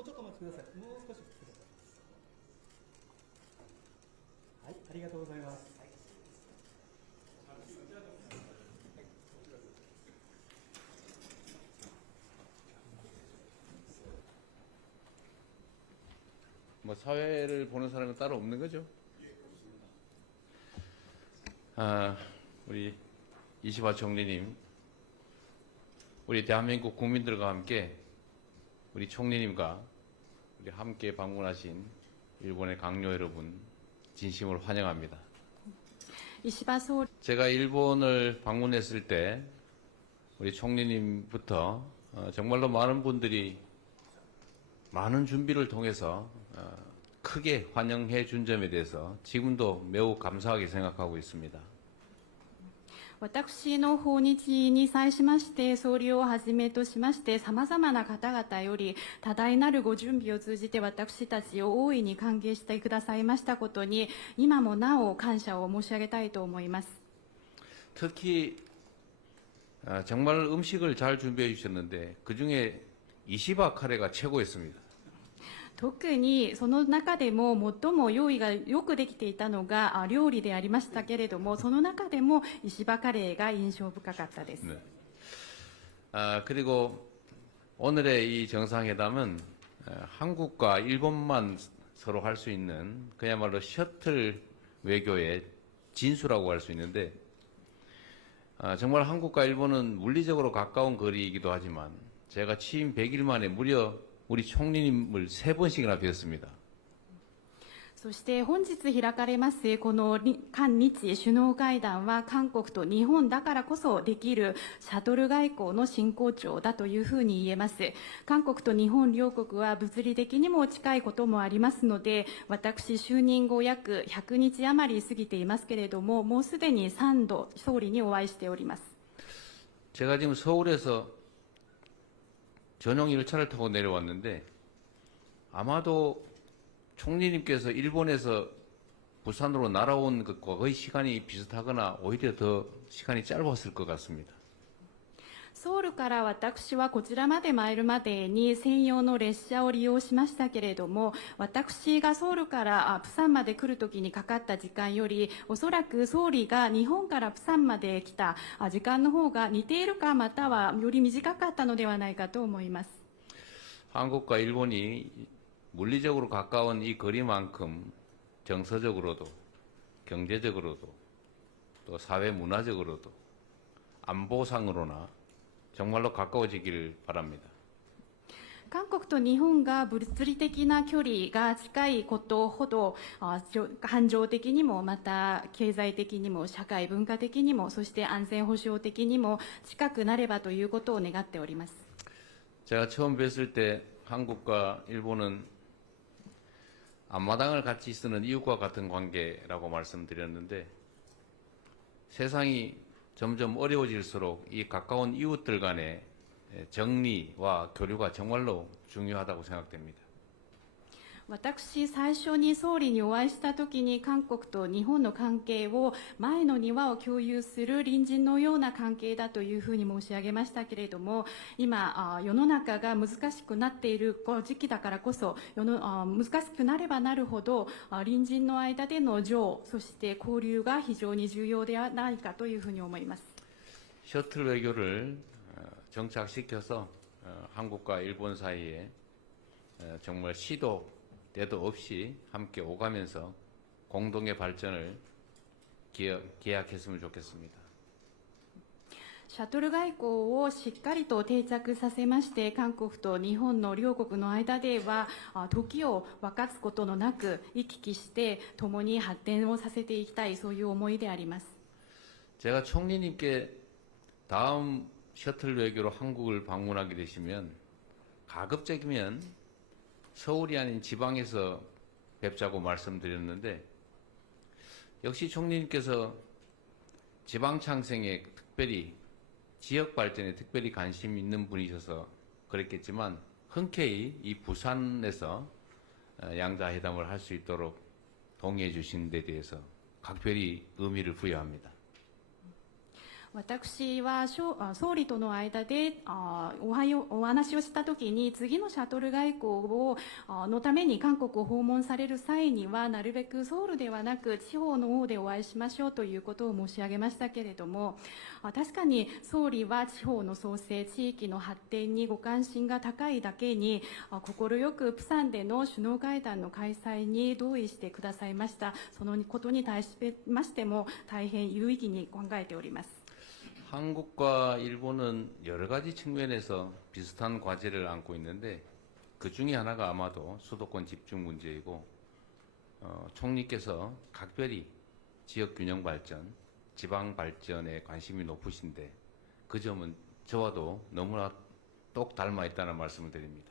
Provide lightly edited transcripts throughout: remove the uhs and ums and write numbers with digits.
もうちょっとお待ちください。もう少しください。はい、ありがとうございます。뭐 사회를 보는 사람은 따로 없는 거죠? 우리 이시바 총리님, 우리 대한민국 국민들과 함께 우리 총리님과 우리 함께 방문하신 일본의 강요 여러분 진심으로 환영합니다. 제가 일본을 방문했을 때 우리 총리님부터 정말로 많은 분들이 많은 준비를 통해서 크게 환영해 준 점에 대해서 지금도 매우 감사하게 생각하고 있습니다. 私の訪日に際しまして、総理をはじめとしまして、様々な方々より多大なるご準備を通じて私たちを大いに歓迎してくださいましたことに、今もなお感謝を申し上げたいと思います。 특히 정말 음식을 잘 준비해 주셨는데 그중에 이시바 카레가 최고였습니다. 特にその中でも最も用意がよくできていたのが料理でありましたけれども、その中でも石破カレーが印象深かったです。 네. 그리고 오늘의 이 정상회담은 한국과 일본만 서로 할 수 있는 그야말로 셔틀 외교의 진수라고 할 수 있는데 정말 한국과 일본은 물리적으로 가까운 거리이기도 하지만 제가 취임 100일 만에 무려 우리 총리님을 3번씩이나 뵀습니다. そして本日開かれますこの韓日首脳会談は韓国と日本だからこそできるシャトル外交の真骨頂だというふうに言えます。韓国と日本両国は物理的にも近いこともありますので、私就任後約100日余り過ぎていますけれども、もうすでに3度総理にお会いしております。 제가 지금 서울에서 전용 열차를 타고 내려왔는데 아마도 총리님께서 일본에서 부산으로 날아온 것과 거의 시간이 비슷하거나 오히려 더 시간이 짧았을 것 같습니다. ソウルから私はこちらまで参るまでに専用の列車を利用しましたけれども、私がソウルからプサンまで来るときにかかった時間より、おそらく総理が日本からプサンまで来た時間の方が似ているか、またはより短かったのではないかと思います。 한국과 일본이 물리적으로 가까운 이 거리만큼 정서적으로도 경제적으로도 또 사회 문화적으로도 안보상으로나 정말로 가까워지길 바랍니다. 韓国と日本が物理的な距離が近いことほど感情的にもまた経済的にも社会文化的にもそして安全保障的にも近くなればということを願っております。 제가 처음 뵀을 때 한국과 일본은 앞마당을 같이 쓰는 이웃과 같은 관계라고 말씀드렸는데 세상이 점점 어려워질수록 이 가까운 이웃들 간의 정리와 교류가 정말로 중요하다고 생각됩니다. 私、最初に総理にお会いしたときに韓国と日本の関係を前の庭を共有する隣人のような関係だというふうに申し上げましたけれども、今世の中が難しくなっている時期だからこそ難しくなればなるほど隣人の間での情そして交流が非常に重要ではないかというふうに思います。 셔틀 외교를 정착시켜서 한국과 일본 사이에 정말 시도 때도 없이 함께 오가면서 공동의 발전을 기약했으면 좋겠습니다. シャトル外交をしっかりと定着させまして、韓国と日本の両国の間では時を分かつことのなく行き来して共に発展をさせていきたい、そういう思いであります。 제가 총리님께 다음 셔틀 외교로 한국을 방문하게 되시면 가급적이면 서울이 아닌 지방에서 뵙자고 말씀드렸는데 역시 총리님께서 지방 창생에 특별히 지역 발전에 특별히 관심 있는 분이셔서 그랬겠지만 흔쾌히 이 부산에서 양자회담을 할 수 있도록 동의해 주신 데 대해서 각별히 의미를 부여합니다. 私は総理との間でお話をしたときに、次のシャトル外交のために韓国を訪問される際には、なるべくソウルではなく地方の方でお会いしましょうということを申し上げましたけれども、確かに総理は地方の創生、地域の発展にご関心が高いだけに、快くプサンでの首脳会談の開催に同意してくださいました。そのことに対しましても大変有意義に考えております。 한국과 일본은 여러 가지 측면에서 비슷한 과제를 안고 있는데 그 중에 하나가 아마도 수도권 집중 문제이고 총리께서 각별히 지역 균형 발전, 지방 발전에 관심이 높으신데 그 점은 저와도 너무나 똑 닮아 있다는 말씀을 드립니다.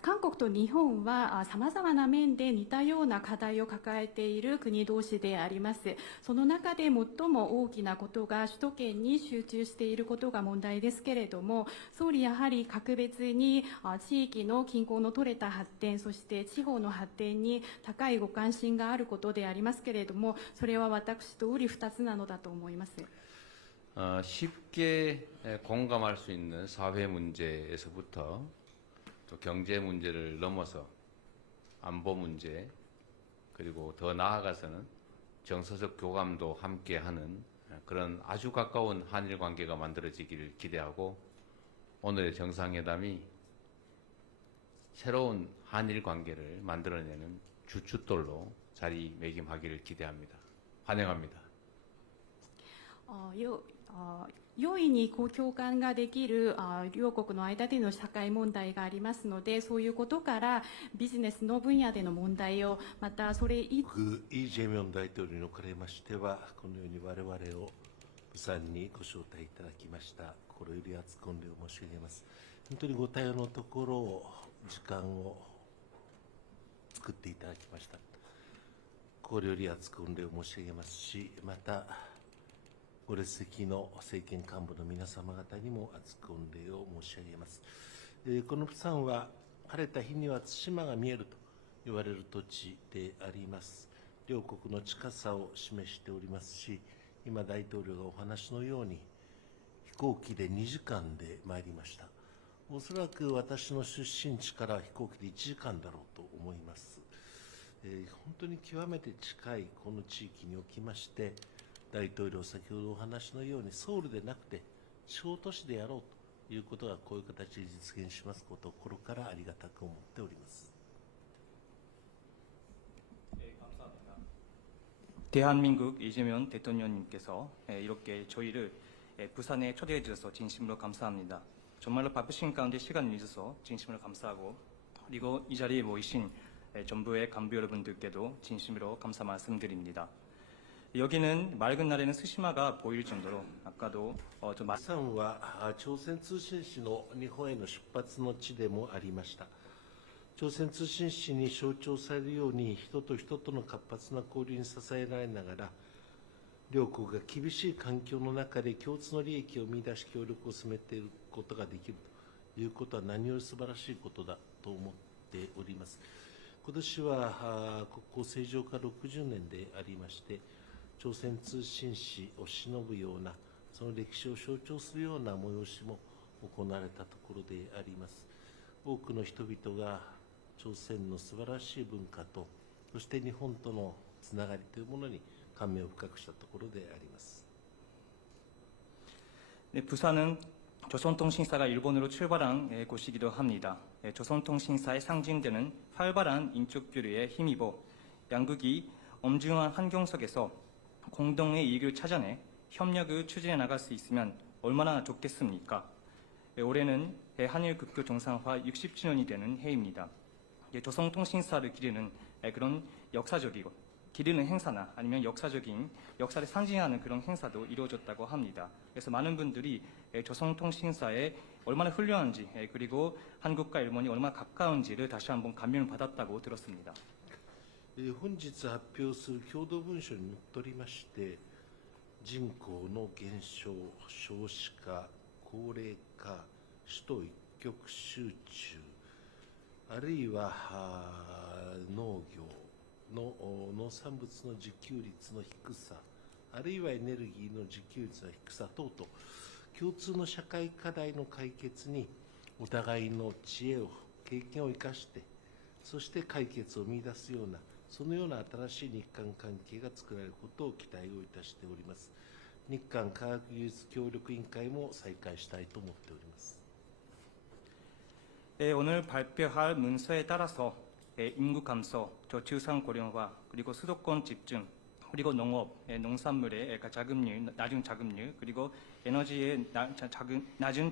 韓国と日本はさまざまな面で似たような課題を抱えている国同士であります。その中で最も大きなことが首都圏に集中していることが問題ですけれども、総理やはり格別に地域の均衡の取れた発展、そして地方の発展に高いご関心があることでありますけれども、それは私と瓜二つなのだと思います。 쉽게 공감할 수 있는 사회 문제에서부터 또 경제 문제를 넘어서 안보 문제, 그리고 더 나아가서는 정서적 교감도 함께하는 그런 아주 가까운 한일 관계가 만들어지기를 기대하고, 오늘의 정상회담이 새로운 한일 관계를 만들어내는 주춧돌로 자리매김하기를 기대합니다. 환영합니다. 容易に共感ができる両国の間での社会問題がありますので、そういうことからビジネスの分野での問題を、またそれ以イ・ジェミョン大統領におかれましては、このように我々を釜山にご招待いただきました。心より厚く御礼を申し上げます。本当にご対応のところを時間を作っていただきました。心より厚く御礼を申し上げますし、またご列席の政権幹部の皆様方にも厚く御礼を申し上げます。この釜山は晴れた日には対馬が見えると言われる土地であります。両国の近さを示しておりますし、今大統領がお話のように飛行機で2時間で参りました。おそらく私の出身地から飛行機で1時間だろうと思います。本当に極めて近いこの地域におきまして、大統領、先ほどお話のようにソウルでなくて地方都市でやろうということがこういう形で実現しますことを心からありがたく思っております。 대한민국 이재명 대통령님께서 이렇게 저희를 부산에 초대해 주셔서 진심으로 감사합니다. 정말로 바쁘신 가운데 시간을 내주셔서 진심으로 감사하고, 그리고 이 자리에 모이신 정부의 간부 여러분들께도 진심으로 감사 말씀드립니다. 여기는 맑은 날에는 스시마가 보일 정도로 아까도 좀 釜山は朝鮮通信使の日本への出発の地でもありました。朝鮮通信使に象徴されるように、人と人との活発な交流に支えられながら、両国が厳しい環境の中で共通の利益を見出し協力を進めていることができるということは何より素晴らしいことだと思っております。今年は国交正常化60年でありまして、朝鮮通信使を偲ぶような、その歴史を象徴するような催しも行われたところであります。多くの人々が朝鮮の素晴らしい文化と、そして日本とのつながりというものに感銘を深くしたところであります。 네, 부산은 조선통신사가 일본으로 출발한 곳이기도 합니다. 조선통신사의 상징되는 활발한 인적 교류에 힘입어 양국이 엄중한 환경 속에서 공동의 이익을 찾아내 협력을 추진해 나갈 수 있으면 얼마나 좋겠습니까? 올해는 한일 국교 정상화 60주년이 되는 해입니다. 조선통신사를 기리는 그런 역사적이고 기리는 행사나 아니면 역사적인 역사를 상징하는 그런 행사도 이루어졌다고 합니다. 그래서 많은 분들이 조선통신사에 얼마나 훌륭한지, 그리고 한국과 일본이 얼마나 가까운지를 다시 한번 감명을 받았다고 들었습니다. 本日発表する共同文書にのっとりまして、人口の減少、少子化、高齢化、首都一極集中、あるいは農業の農産物の自給率の低さ、あるいはエネルギーの自給率の低さ等々、共通の社会課題の解決にお互いの知恵を、経験を生かして、そして解決を見出すような、そのような新しい日韓関係が作られることを期待をいたしております。日韓科学技術協力委員会も再開したいと思っております。 오늘 발표할 문서에 따라서 인구 감소, 저출산 고령화, 그리고 수도권 집중, 그리고 농업, 농산물의 자급률, 낮은 자급률, 그리고 에너지의 낮은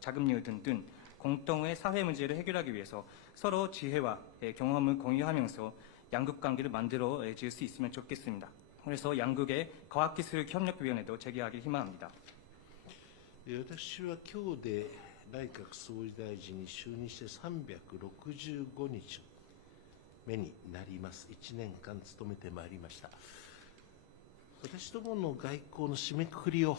자급률 등등 공동의 사회 문제를 해결하기 위해서 서로 지혜와 경험을 공유하면서 양국 관계를 만들어 질 수 있으면 좋겠습니다. 그래서 양국의 과학기술협력위원회도 재개하길 희망합니다. 私は今日で内閣総理大臣に就任して365日目になります。1年間務めてまいりました。私どもの外交の締めくくりを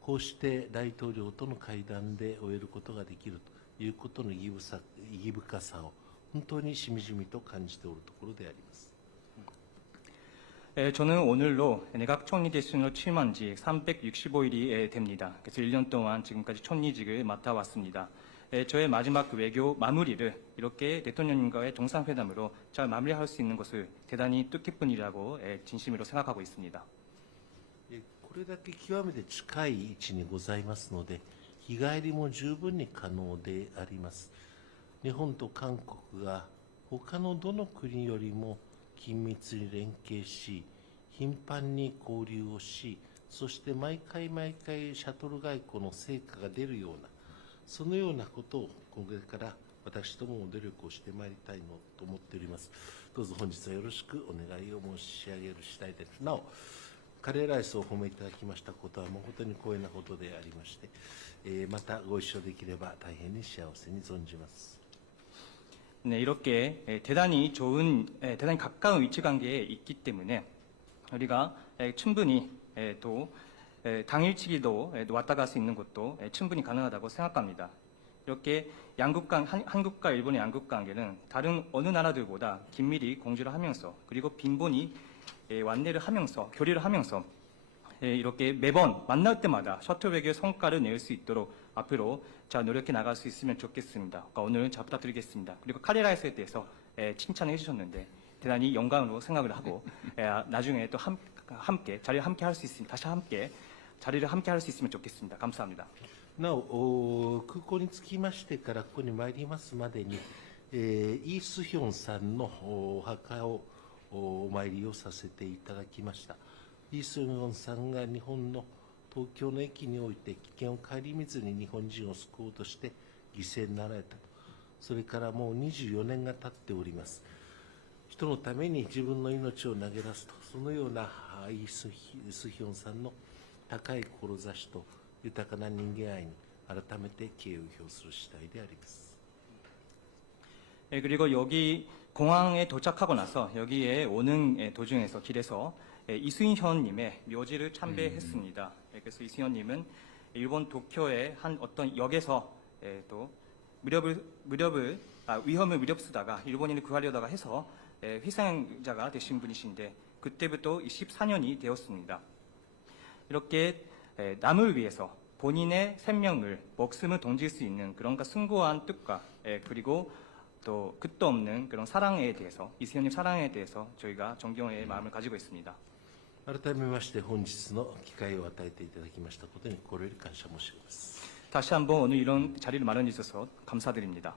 こうして大統領との会談で終えることができるということの意義深さを本当にしみじみと感じておるところであります。 저는 오늘로 내각 총리 대신으로 취임한 지 365일이 됩니다. 그래서 1년 동안 지금까지 총리직을 맡아왔습니다. 저의 마지막 외교 마무리를 이렇게 대통령님과의 정상회담으로 잘 마무리할 수 있는 것을 대단히 뜻깊은 일이라고 진심으로 생각하고 있습니다. これだけ極めて近い位置にございますので、日帰りも十分に可能であります。日本と韓国が他のどの国よりも緊密に連携し、頻繁に交流をし、そして毎回毎回シャトル外交の成果が出るような、そのようなことをこれから私どもも努力をしてまいりたいのと思っております。どうぞ本日はよろしくお願いを申し上げる次第です。なお、カレーライスをお褒めいただきましたことは誠に光栄なことでありまして、またご一緒できれば大変に幸せに存じます。 네, 이렇게 대단히 가까운 위치 관계에 있기 때문에 우리가 충분히 또 당일치기도 왔다 갈 수 있는 것도 충분히 가능하다고 생각합니다. 이렇게 한국과 일본의 양국 관계는 다른 어느 나라들보다 긴밀히 공조를 하면서 그리고 빈번히 완례를 하면서 교류를 하면서 이렇게 매번 만날 때마다 셔틀 외교의 성과를 낼 수 있도록 앞으로 잘 노력해 나갈 수 있으면 좋겠습니다. 그러니까 오늘 잘 부탁드리겠습니다. 그리고 카레라이스에 대해서 칭찬해 주셨는데 대단히 영광으로 생각을 하고 나중에 또 함께 자리를 함께 할 수 있으면 다시 함께 자리를 함께 할 수 있으면 좋겠습니다. 감사합니다. なお、空港に着きましてからここに参りますまでに、イ・スヒョンさんのお墓をお参りをさせていただきました。イ・スヒョンさんが日本の東京の駅において危険を顧みずに日本人を救おうとして犠牲になられたと。それからもう24年が経っております。人のために自分の命を投げ出すと、そのようなイ・スヒョンさんの高い志と豊かな人間愛に改めて敬意を表する次第であります。 그리고 여기 공항에 도착하고 나서 여기에 오는 도중에서 길에서 이승현님의 묘지를 참배했습니다. 그래서 이승현님은 일본 도쿄의 한 어떤 역에서 또 위험을 무릅쓰다가 일본인을 구하려다가 해서 희생자가 되신 분이신데 그때부터 14년이 되었습니다. 이렇게 남을 위해서 본인의 생명을 목숨을 던질 수 있는 그런 숭고한 뜻과 그리고 또 끝도 없는 그런 사랑에 대해서 이승현님 사랑에 대해서 저희가 존경의 마음을 가지고 있습니다. 改めまして本日の機会を与えていただきましたことに心より感謝申し上げます。 다시 한번 오늘 이런 자리를 마련해 주셔서 감사드립니다.